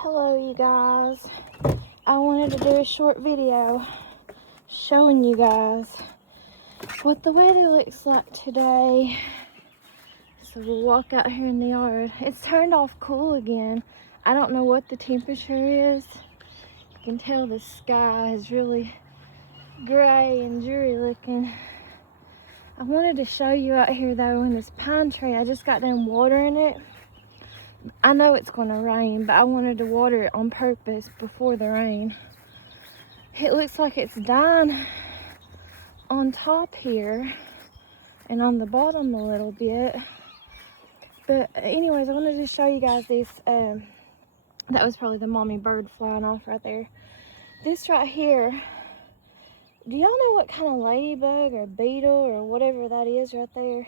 Hello you guys, I wanted to do a short video showing you guys what the weather looks like today. So we'll walk out here in the yard. It's turned off cool again. I don't know what the temperature is. You can tell the sky is really gray and dreary looking. I wanted to show you out here though in this pine tree. I just got done watering it. I know it's going to rain, but I wanted to water it on purpose before the rain. It looks like it's dying on top here and on the bottom a little bit. But anyways, I wanted to show you guys this. That was probably the mommy bird flying off right there. This right here, do y'all know what kind of ladybug or beetle or whatever that is right there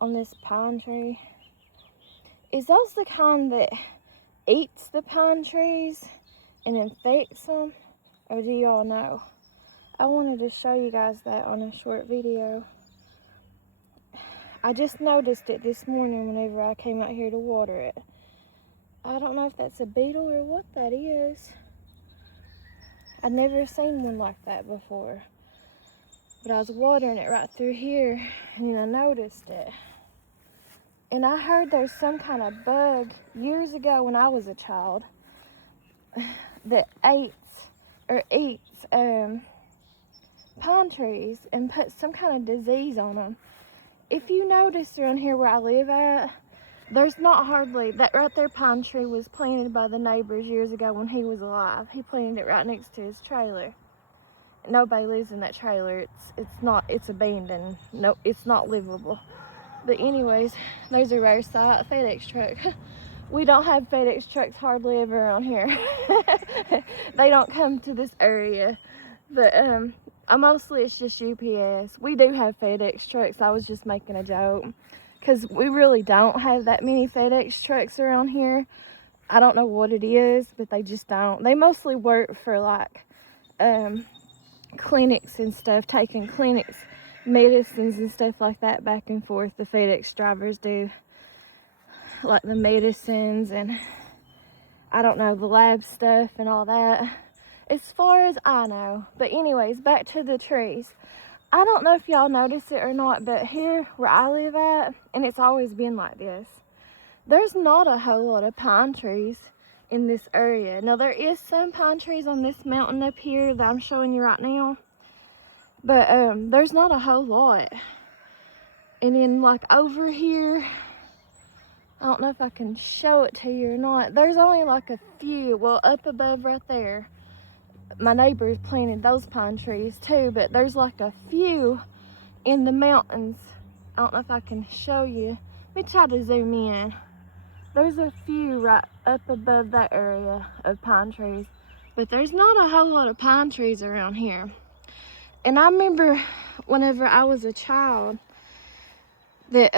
on this pine tree? Is those the kind that eats the pine trees and infects them? Or do y'all know? I wanted to show you guys that on a short video. I just noticed it this morning whenever I came out here to water it. I don't know if that's a beetle or what that is. I'd never seen one like that before. But I was watering it right through here and I noticed it. And I heard there's some kind of bug years ago when I was a child that eats pine trees and puts some kind of disease on them. If you notice around here where I live at, there's not hardly, that right there pine tree was planted by the neighbors years ago when he was alive. He planted it right next to his trailer. Nobody lives in that trailer. It's abandoned. No, it's not livable. But anyways, there's a rare sight, a FedEx truck. We don't have FedEx trucks hardly ever around here. They don't come to this area. But mostly it's just UPS. We do have FedEx trucks. I was just making a joke. Because we really don't have that many FedEx trucks around here. I don't know what it is, but they just don't. They mostly work for like clinics and stuff, taking clinics, medicines and stuff like that back and forth. The FedEx drivers do, like the medicines and I don't know, the lab stuff and all that, as far as I know. But anyways, back to the trees. I don't know if y'all notice it or not, but here where I live at, and it's always been like this, there's not a whole lot of pine trees in this area. Now there is some pine trees on this mountain up here that I'm showing you right now, but there's not a whole lot. And then like over here, I don't know if I can show it to you or not, there's only like a few. Well, up above right there, my neighbors planted those pine trees too, but there's like a few in the mountains. I don't know if I can show you. Let me try to zoom in. There's a few right up above that area of pine trees, but there's not a whole lot of pine trees around here. And I remember whenever I was a child that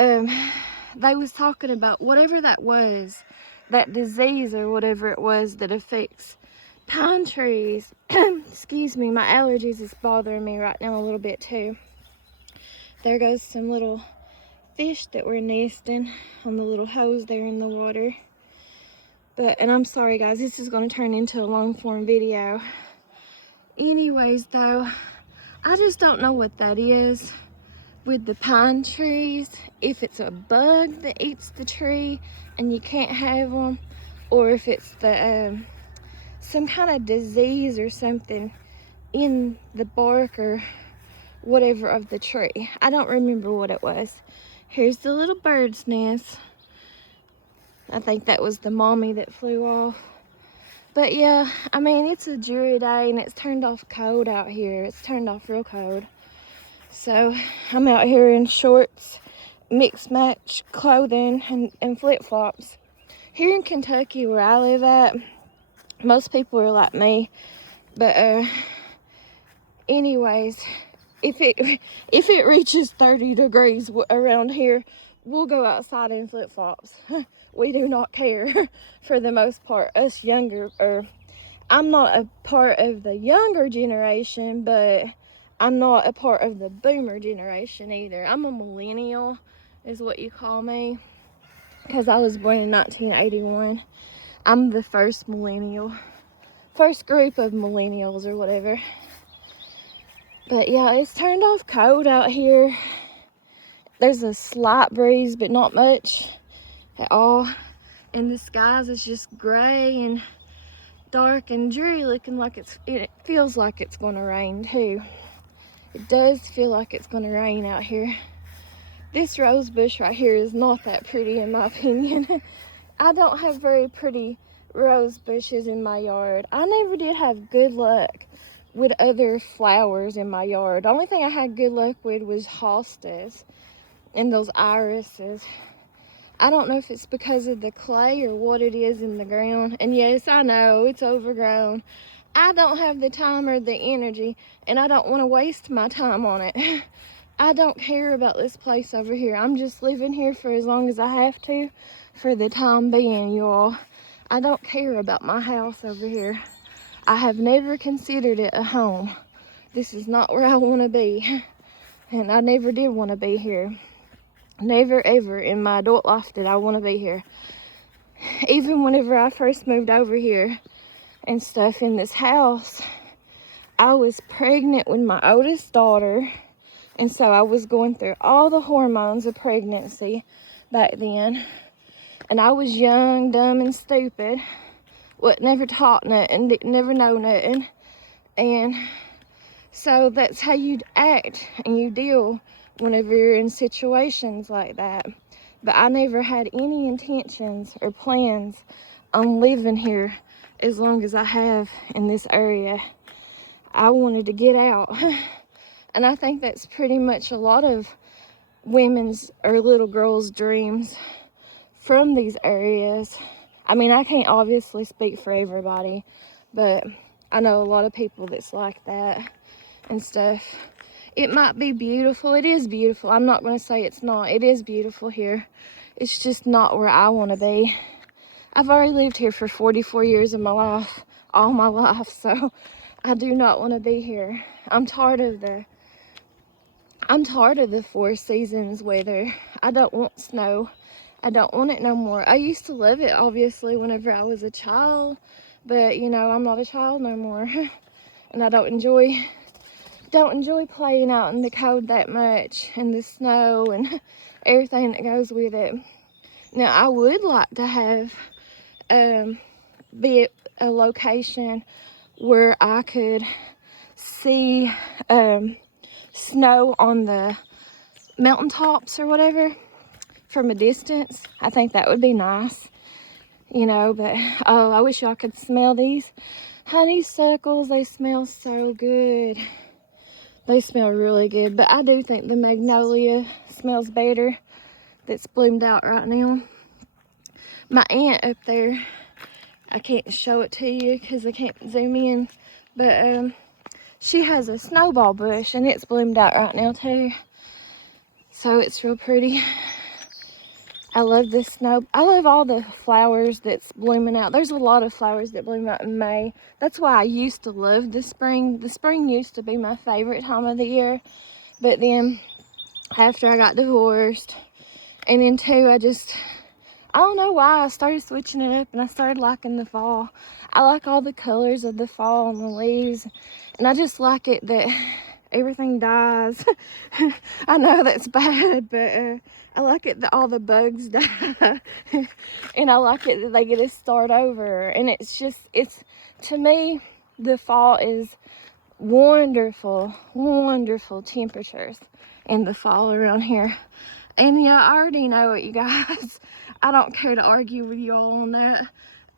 they was talking about whatever that was, that disease or whatever it was that affects pine trees. Excuse me, my allergies is bothering me right now a little bit too. There goes some little fish that were nesting on the little hose there in the water. And I'm sorry guys, this is going to turn into a long form video. Anyways though, I just don't know what that is with the pine trees. If it's a bug that eats the tree and you can't have them, or if it's the some kind of disease or something in the bark or whatever of the tree. I don't remember what it was. Here's the little bird's nest. I think that was the mommy that flew off. But yeah, I mean, it's a dreary day and it's turned off cold out here. It's turned off real cold. So I'm out here in shorts, mixed match clothing and flip-flops. Here in Kentucky where I live at, most people are like me, but anyways, if it reaches 30 degrees around here, we'll go outside in flip-flops. We do not care for the most part. Us younger, or I'm not a part of the younger generation, but I'm not a part of the boomer generation either. I'm a millennial is what you call me, because I was born in 1981. I'm the first millennial. First group of millennials or whatever. But yeah, it's turned off cold out here. There's a slight breeze, but not much at all. And the skies is just gray and dark and dreary, looking like it feels like it's going to rain too. It does feel like it's going to rain out here. This rose bush right here is not that pretty in my opinion. I don't have very pretty rose bushes in my yard. I never did have good luck with other flowers in my yard. The only thing I had good luck with was hostas and those irises. I don't know if it's because of the clay or what it is in the ground. And yes, I know it's overgrown. I don't have the time or the energy, and I don't want to waste my time on it. I don't care about this place over here. I'm just living here for as long as I have to for the time being, y'all. I don't care about my house over here. I have never considered it a home. This is not where I want to be. And I never did want to be here. Never ever in my adult life did I want to be here. Even whenever I first moved over here and stuff in this house, I was pregnant with my oldest daughter. And so I was going through all the hormones of pregnancy back then. And I was young, dumb, and stupid. Never taught nothing, didn't never know nothing. And so that's how you act and you deal whenever you're in situations like that. But I never had any intentions or plans on living here as long as I have in this area. I wanted to get out. And I think that's pretty much a lot of women's or little girls' dreams from these areas. I mean, I can't obviously speak for everybody, but I know a lot of people that's like that and stuff. It might be beautiful. It is beautiful. I'm not going to say it's not. It is beautiful here. It's just not where I want to be. I've already lived here for 44 years of my life, all my life, so I do not want to be here. I'm tired of the 4 seasons weather. I don't want snow. I don't want it no more. I used to love it, obviously, whenever I was a child, but you know, I'm not a child no more. And I don't enjoy playing out in the cold that much, and the snow and everything that goes with it. Now, I would like to have be at a location where I could see snow on the mountaintops or whatever from a distance. I think that would be nice, you know. But oh, I wish y'all could smell these honeysuckles. They smell so good. They smell really good. But I do think the magnolia smells better that's bloomed out right now. My aunt up there, I can't show it to you because I can't zoom in, but she has a snowball bush and it's bloomed out right now too. So it's real pretty. I love this snow. I love all the flowers that's blooming out. There's a lot of flowers that bloom out in May. That's why I used to love the spring. The spring used to be my favorite time of the year. But then after I got divorced, and then too, I don't know why I started switching it up and I started liking the fall. I like all the colors of the fall and the leaves. And I just like it that everything dies. I know that's bad, but I like it that all the bugs die. And I like it that they get to start over. And to me, the fall is wonderful, wonderful temperatures in the fall around here. And yeah, I already know it, you guys. I don't care to argue with y'all on that.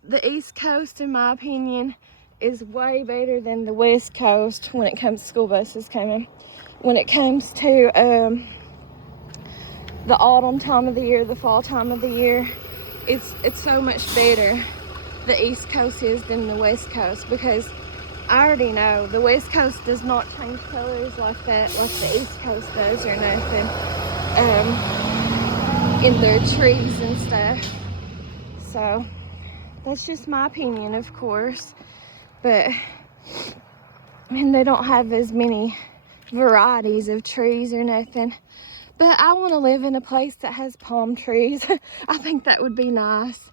The East Coast, in my opinion, is way better than the West Coast when it comes to school buses coming. When it comes to the autumn time of the year, the fall time of the year, it's so much better the East Coast is than the West Coast, because I already know the West Coast does not change colors like that, like the East Coast does or nothing, in their trees and stuff. So that's just my opinion, of course, but and they don't have as many varieties of trees or nothing. But I want to live in a place that has palm trees. I think that would be nice.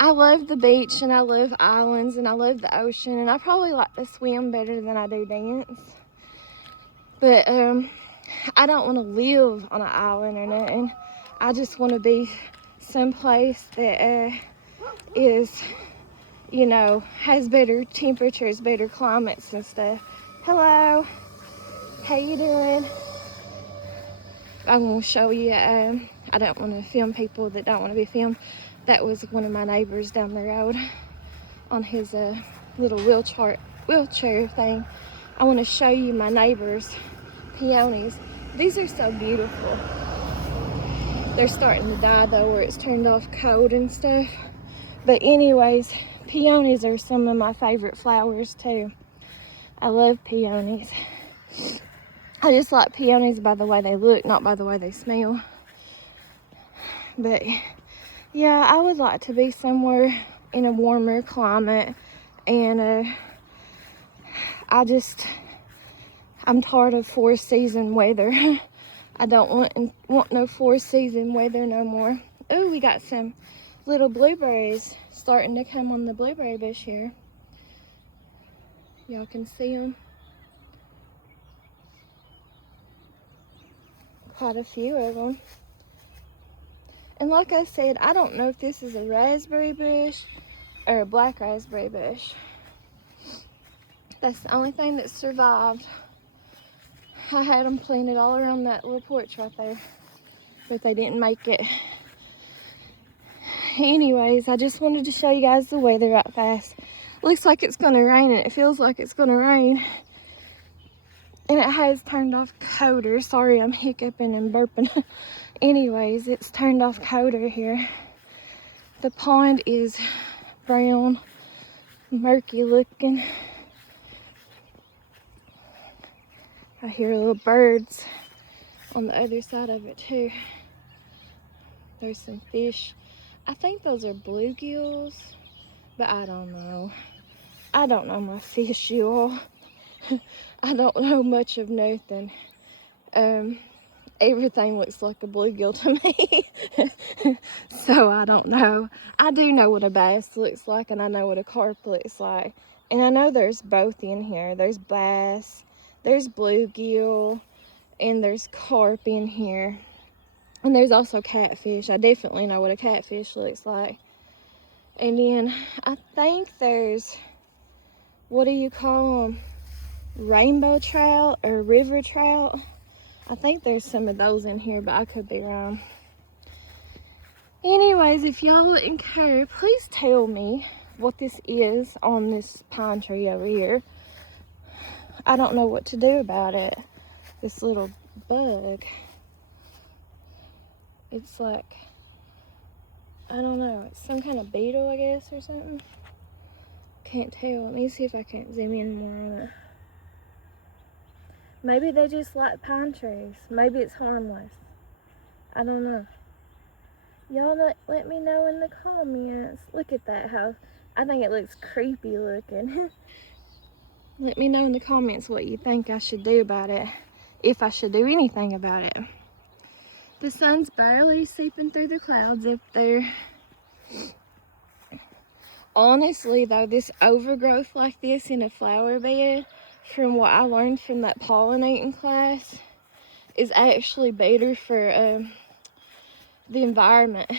I love the beach and I love islands and I love the ocean, and I probably like to swim better than I do dance. But I don't want to live on an island or nothing. I just want to be someplace that is, you know, has better temperatures, better climates and stuff. Hello, how you doing? I'm going to show you, I don't want to film people that don't want to be filmed. That was one of my neighbors down the road on his little wheelchair thing. I want to show you my neighbor's peonies. These are so beautiful. They're starting to die though, where it's turned off cold and stuff. But anyways, peonies are some of my favorite flowers too. I love peonies. I just like peonies by the way they look, not by the way they smell. But yeah, I would like to be somewhere in a warmer climate, and I'm tired of 4-season weather. I don't want no 4-season weather no more. Ooh, we got some little blueberries starting to come on the blueberry bush here. Y'all can see them. Quite a few of them. And like I said, I don't know if this is a raspberry bush or a black raspberry bush. That's the only thing that survived. I had them planted all around that little porch right there, but they didn't make it. Anyways, I just wanted to show you guys the weather right fast. Looks like it's gonna rain, and it feels like it's gonna rain. And it has turned off colder. Sorry, I'm hiccuping and burping. Anyways, it's turned off colder here. The pond is brown, murky looking. I hear little birds on the other side of it too. There's some fish. I think those are bluegills, but I don't know. I don't know my fish, y'all. I don't know much of nothing. Everything looks like a bluegill to me. So I don't know. I do know what a bass looks like, and I know what a carp looks like. And I know there's both in here. There's bass, there's bluegill, and there's carp in here. And there's also catfish. I definitely know what a catfish looks like. And then I think there's, what do you call them? Rainbow trout or river trout. I think there's some of those in here, but I could be wrong. Anyways, if y'all wouldn't care, please tell me what this is on this pine tree over here. I don't know what to do about it. This little bug. It's like, I don't know, it's some kind of beetle, I guess, or something. Can't tell. Let me see if I can zoom in more on it. Maybe they just like pine trees. Maybe it's harmless. I don't know. Y'all let me know in the comments. Look at that house. I think it looks creepy looking. Let me know in the comments what you think I should do about it. If I should do anything about it. The sun's barely seeping through the clouds up there. Honestly though, this overgrowth like this in a flower bed, from what I learned from that pollinating class, is actually better for the environment,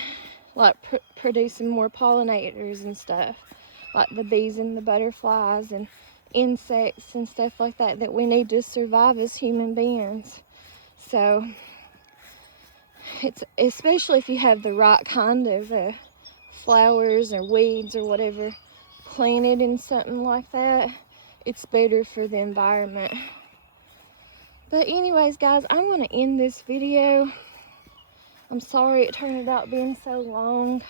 like producing more pollinators and stuff, like the bees and the butterflies and insects and stuff like that that we need to survive as human beings. So it's, especially if you have the right kind of flowers or weeds or whatever planted in something like that, it's better for the environment. But anyways guys, I'm going to end this video. I'm sorry it turned out being so long.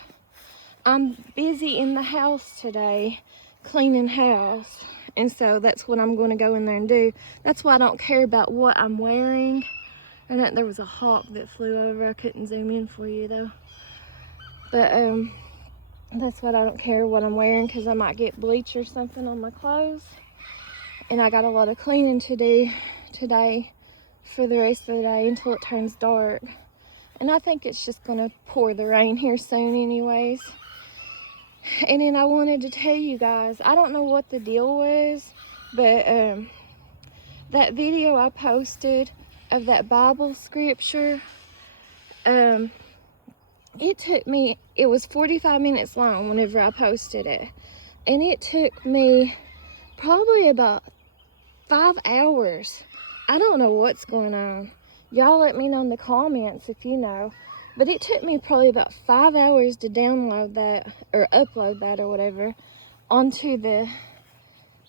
I'm busy in the house today, cleaning house, and so that's what I'm going to go in there and do. That's why I don't care about what I'm wearing. And there was a hawk that flew over. I couldn't zoom in for you though. But that's what I don't care what I'm wearing, because I might get bleach or something on my clothes. And I got a lot of cleaning to do today for the rest of the day until it turns dark. And I think it's just gonna pour the rain here soon anyways. And then I wanted to tell you guys, I don't know what the deal was, but that video I posted of that Bible scripture, it took me, it was 45 minutes long whenever I posted it. And it took me probably about 5 hours. I don't know what's going on. Y'all let me know in the comments if you know. But it took me probably about 5 hours to download that, or upload that or whatever, onto the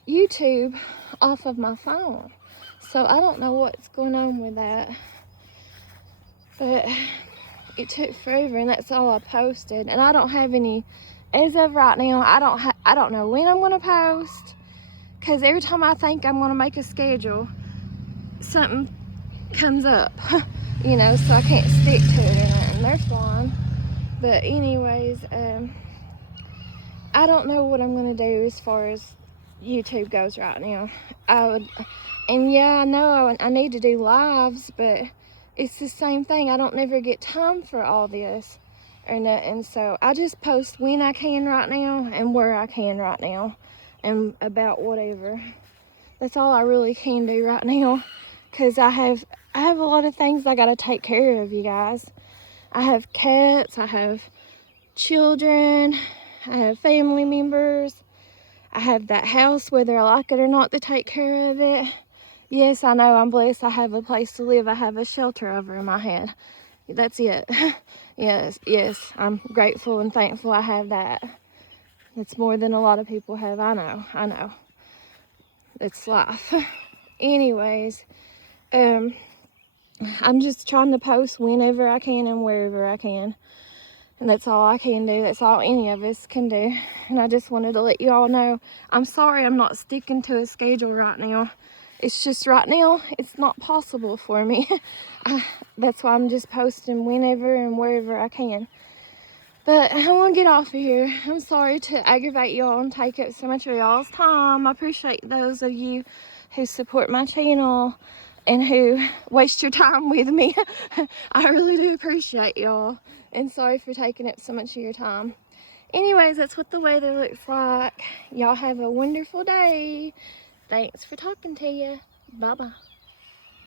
YouTube off of my phone. So I don't know what's going on with that. But it took forever, and that's all I posted. And I don't have any, as of right now, I don't know when I'm going to post. Because every time I think I'm going to make a schedule, something comes up, you know, so I can't stick to it, and they're fine. But anyways, I don't know what I'm going to do as far as YouTube goes right now. And yeah, I know I need to do lives, but it's the same thing. I don't never get time for all this or nothing. So I just post when I can right now and where I can right now and about whatever. That's all I really can do right now, because I have a lot of things I got to take care of, you guys. I have cats, I have children, I have family members. I have that house, whether I like it or not, to take care of it. Yes, I know I'm blessed. I have a place to live. I have a shelter over my head. That's it. Yes, I'm grateful and thankful I have that. That's more than a lot of people have. I know. It's life. Anyways, I'm just trying to post whenever I can and wherever I can. And that's all I can do. That's all any of us can do. And I just wanted to let you all know, I'm sorry I'm not sticking to a schedule right now. It's just right now, it's not possible for me. That's why I'm just posting whenever and wherever I can. But I want to get off of here. I'm sorry to aggravate y'all and take up so much of y'all's time. I appreciate those of you who support my channel and who waste your time with me. I really do appreciate y'all. And sorry for taking up so much of your time. Anyways, that's what the weather looks like. Y'all have a wonderful day. Thanks for talking to you. Bye-bye.